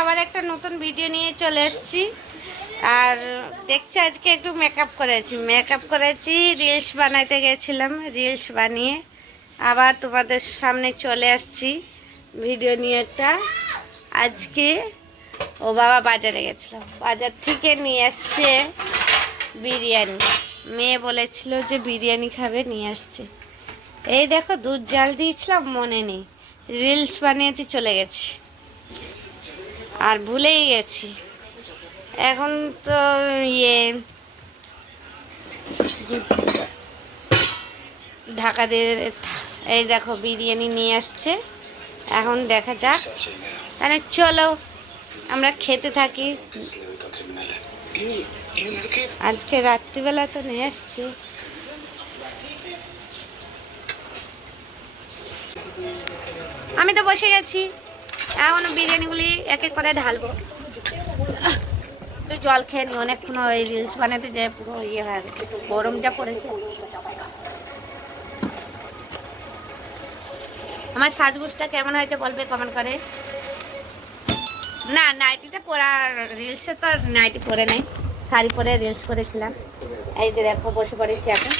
আবার একটা নতুন ভিডিও নিয়ে চলে এসেছি। আর দেখছি আজকে একটু মেকআপ করেছি রিলস বানাইতে গেছিলাম, রিলস বানিয়ে আবার তোমাদের সামনে চলে আসছি ভিডিও নিয়ে। একটা আজকে ও বাবা বাজারে গেছিলাম, বাজার থেকে নিয়ে আসছে বিরিয়ানি। মেয়ে বলেছিল যে বিরিয়ানি খাবে, নিয়ে আসছে। এই দেখো দুধ জাল দিয়েছিলাম, মনে নেই, রিলস বানিয়েতে চলে গেছি আর ভুলেই গেছি। এখন তো ঢাকা দিয়ে, এই দেখো বিরিয়ানি নিয়ে আসছে। এখন দেখা যাক, তাহলে চলো আমরা খেতে থাকি। আজকে রাত্রিবেলা তো নিয়ে আসছি। আমি তো বসে গেছি, এখন বিরিয়ানিগুলি এক এক করে ঢালবো। জল খেয়ে নি, অনেকক্ষণ ওই রিলস বানাতে যায় পুরো ইয়ে হয়ে গেছে, গরম যা পড়েছে। আমার সাজগোজটা কেমন হয়েছে বলবে কমেন্ট করে। না, নাইটিটা পরা, রিলসে তো নাইটি পরে নাই, শাড়ি পরে রিলস করেছিলাম। এই যে দেখো বসে পড়েছি, এখন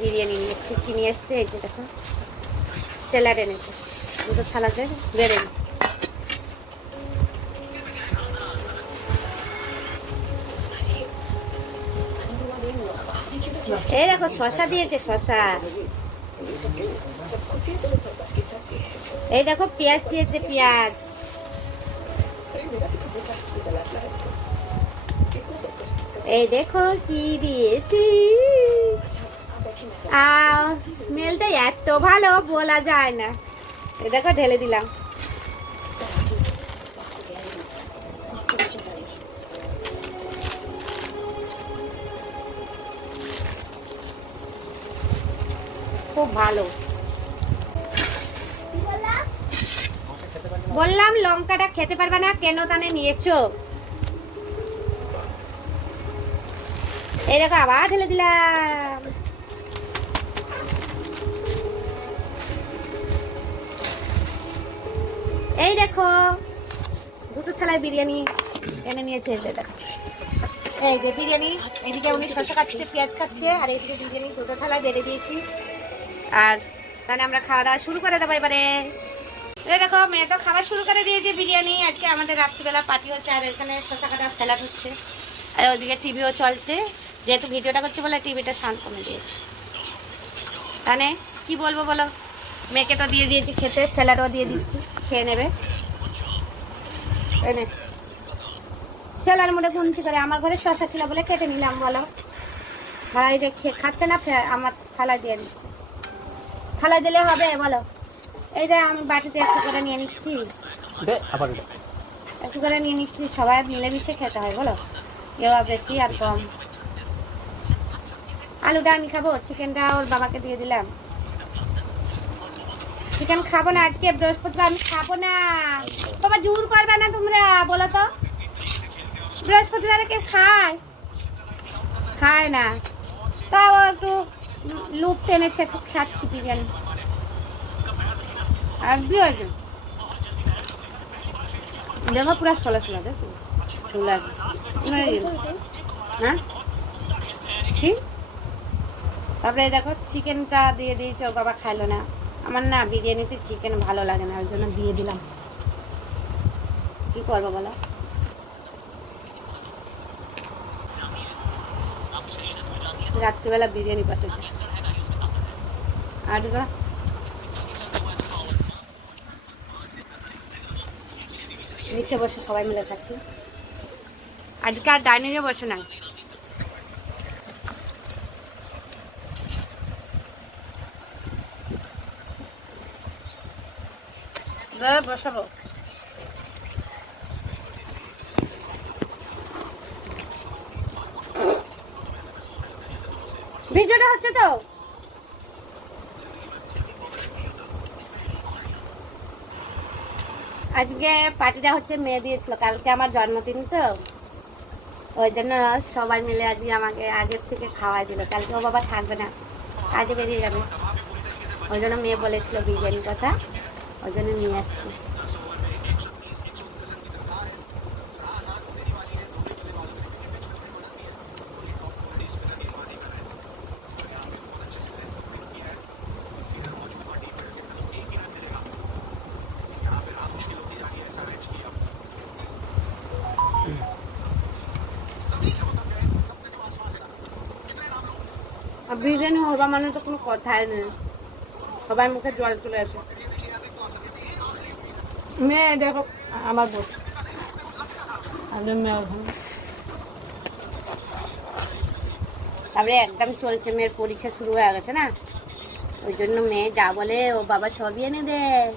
বিরিয়ানি নিয়েছি। কি নিয়ে এসছে, এই যে দেখো স্যালাড এনেছে, দুটো থালাতে বেড়ে। এই দেখো শশা দিয়েছে, শশা। এই দেখো পেঁয়াজ দিয়েছে, পেঁয়াজ। এই দেখো কি দিয়েছি, স্মেলটা এত ভালো বলা যায় না। এই দেখো ঢেলে দিলাম। খুব ভালো। বললাম লঙ্কাটা খেতে পারবে না কেন, তানে নিয়েছো। এই দেখো আবার ঢেলে দিলাম। এই দেখো দুটো থালায় বিরিয়ানি এনে নিয়েছে। এই যে বিরিয়ানি, এদিকে উনি শসা খাচ্ছে, পেঁয়াজ খাচ্ছে, আর এইদিকে বিরিয়ানি দুটো থালায় বেড়ে দিয়েছি। আর তাহলে আমরা খাওয়া দাওয়া শুরু করে দেবো এবারে। এই দেখো মেয়ে তো খাবার শুরু করে দিয়েছে বিরিয়ানি। আজকে আমাদের রাত্রিবেলা পার্টি হচ্ছে, আর এখানে শসা কাটার স্যালাড হচ্ছে, আর ওইদিকে টিভিও চলছে। যেহেতু ভিডিওটা করছে বলে টিভিটা শান্ত কমে দিয়েছে। তাহলে কি বলবো বলো, মেয়েকে তো দিয়ে দিয়েছি খেতে, স্যালাডও দিয়ে দিচ্ছি, খেয়ে নেবে। এনে স্যালাড মোটে গুনতি করে, আমার ঘরে শসা ছিল বলে কেটে নিলাম। বলো থালায় খাচ্ছে না, আমার থালায় দিয়ে দিচ্ছে। থালায় দিলে হবে বলো। এই যে আমি বাটিতে একটু করে নিয়ে নিচ্ছি, একটু করে নিয়ে নিচ্ছি। সবাই মিলেমিশে খেতে হয় বলো, কেউ বেশি আর কম। আলুটা আমি খাবো, চিকেনটা ওর বাবাকে দিয়ে দিলাম। চিকেন খাবো না আজকে, বৃহস্পতিবার আমি খাবো না। বাবা জোর করবে না তোমরা, বলো তো। বৃহস্পতিবারে কেউ খায় না, তাও একটু লুপ টেনেছে, একটু খাচ্ছি বিরিয়ানি। আর বিরিয়ানি দেখো পুরো ছোলা ছোলা, দেখো ছোলা আছে। হ্যাঁ কি, তারপরে দেখো চিকেনটা দিয়ে দিয়েছে, ওর বাবা খাইলো না। আমার না বিরিয়ানিতে চিকেন ভালো লাগে না, ওই জন্য দিয়ে দিলাম। কি করবো বলো। রাত্রিবেলা বিরিয়ানি পাঠাচ্ছে। আর নিচে বসে সবাই মিলে খাচ্ছি। আজকে আর ডাইনিংয়ে বসে না, বসাবো। ভিডিওটা হচ্ছে তো। আজকে পার্টিটা হচ্ছে, মেয়ে দিয়েছিল, কালকে আমার জন্মদিন তো, ওই জন্য সবাই মিলে আজকে আমাকে আগের থেকে খাওয়াই দিল। কালকে ও বাবা থাকবে না, কাজে বেরিয়ে যাবে। ওই জন্য মেয়ে বলেছিল বিরিয়ানির কথা, ওই জন্য নিয়ে আসছি। আর বিরিয়ানি হবা মানে তো কোনো কথাই নেই, সবাই মুখে জল চলে আসে। মেয়ে দেখো আমার বোন, মেয়ে ওখানে তারপরে একদম চলছে, মেয়ের পরীক্ষা শুরু হয়ে গেছে না, ওই জন্য মেয়ে যা বলে ও বাবা সবই এনে দেয়।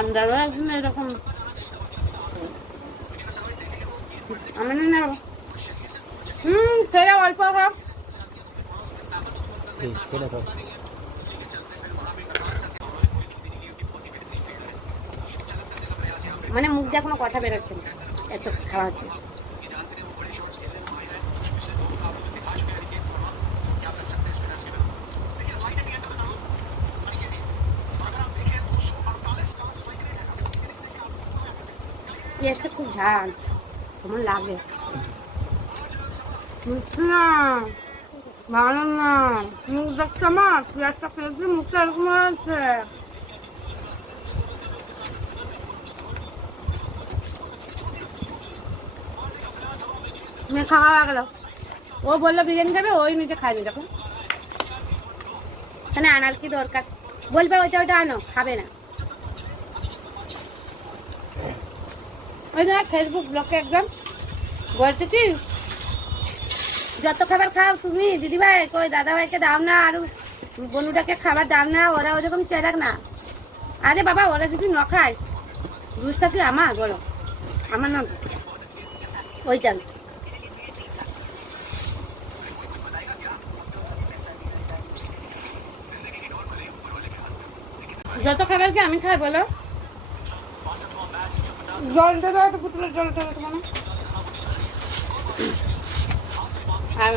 আমরাও একদিন এরকম আমি না সেটা অল্প খাও, মানে মুখ দিয়ে কোনো কথা বেরোচ্ছে না, এত খাওয়া হচ্ছে। পেঁয়াজটা খুব ঝাল, কেমন লাগে না, ভালো না। মুখ দেখছে আমার, পেঁয়াজটা খেয়েছি, মুখটা এরকম হয়েছে। মেয়ে খাওয়া হয়ে গেল, ও বললো বিরিয়ানি খাবে, ওই নিজে খায়নি। দেখো এখানে আনার কি দরকার, বলবে ওইটা ওইটা আনো, খাবে না। ওই না ফেসবুক ব্লকে একদম বলছে কি যত খাবার খাও তুমি দিদিভাই, কই দাদাভাইকে দাও না, আর বনুটাকে খাবার দাও না, ওরা ওরকম চেরাক না। আরে বাবা ওরা যদি ন খায় জুসটা কি আমার, বলো আমার না ওইটা। যত খাবার কি আমি খাই বলো, জলটা দাও তো, পুতুলের জলটা তোমার আর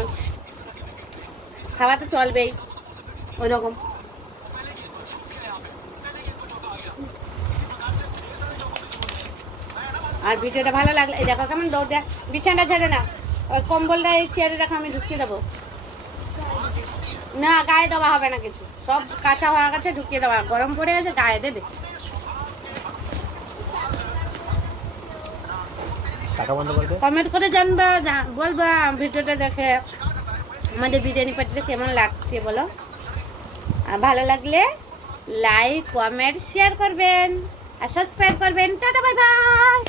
খাওয়া তো চলবেই ওই রকম। আর ভিডিওটা ভালো লাগলে এই দেখো কেমন দৌড় দেয়, বিছানাটা ঝেড়ে না, ওই কম্বলটা এই চেয়ারে রাখা, আমি ঢুকিয়ে দেবো না, গায়ে দেওয়া হবে না কিছু, সব কাঁচা হয়ে গেছে, ঢুকিয়ে দেওয়া, গরম পড়ে গেছে গায়ে দেবে। কমেন্ট করে জানবা, বলবা ভিডিওটা দেখে আমাদের বিরিয়ানি পার্টিটা কেমন লাগছে বলো। আর ভালো লাগলে লাইক কমেন্ট শেয়ার করবেন আর সাবস্ক্রাইব করবেন। Tata bye bye.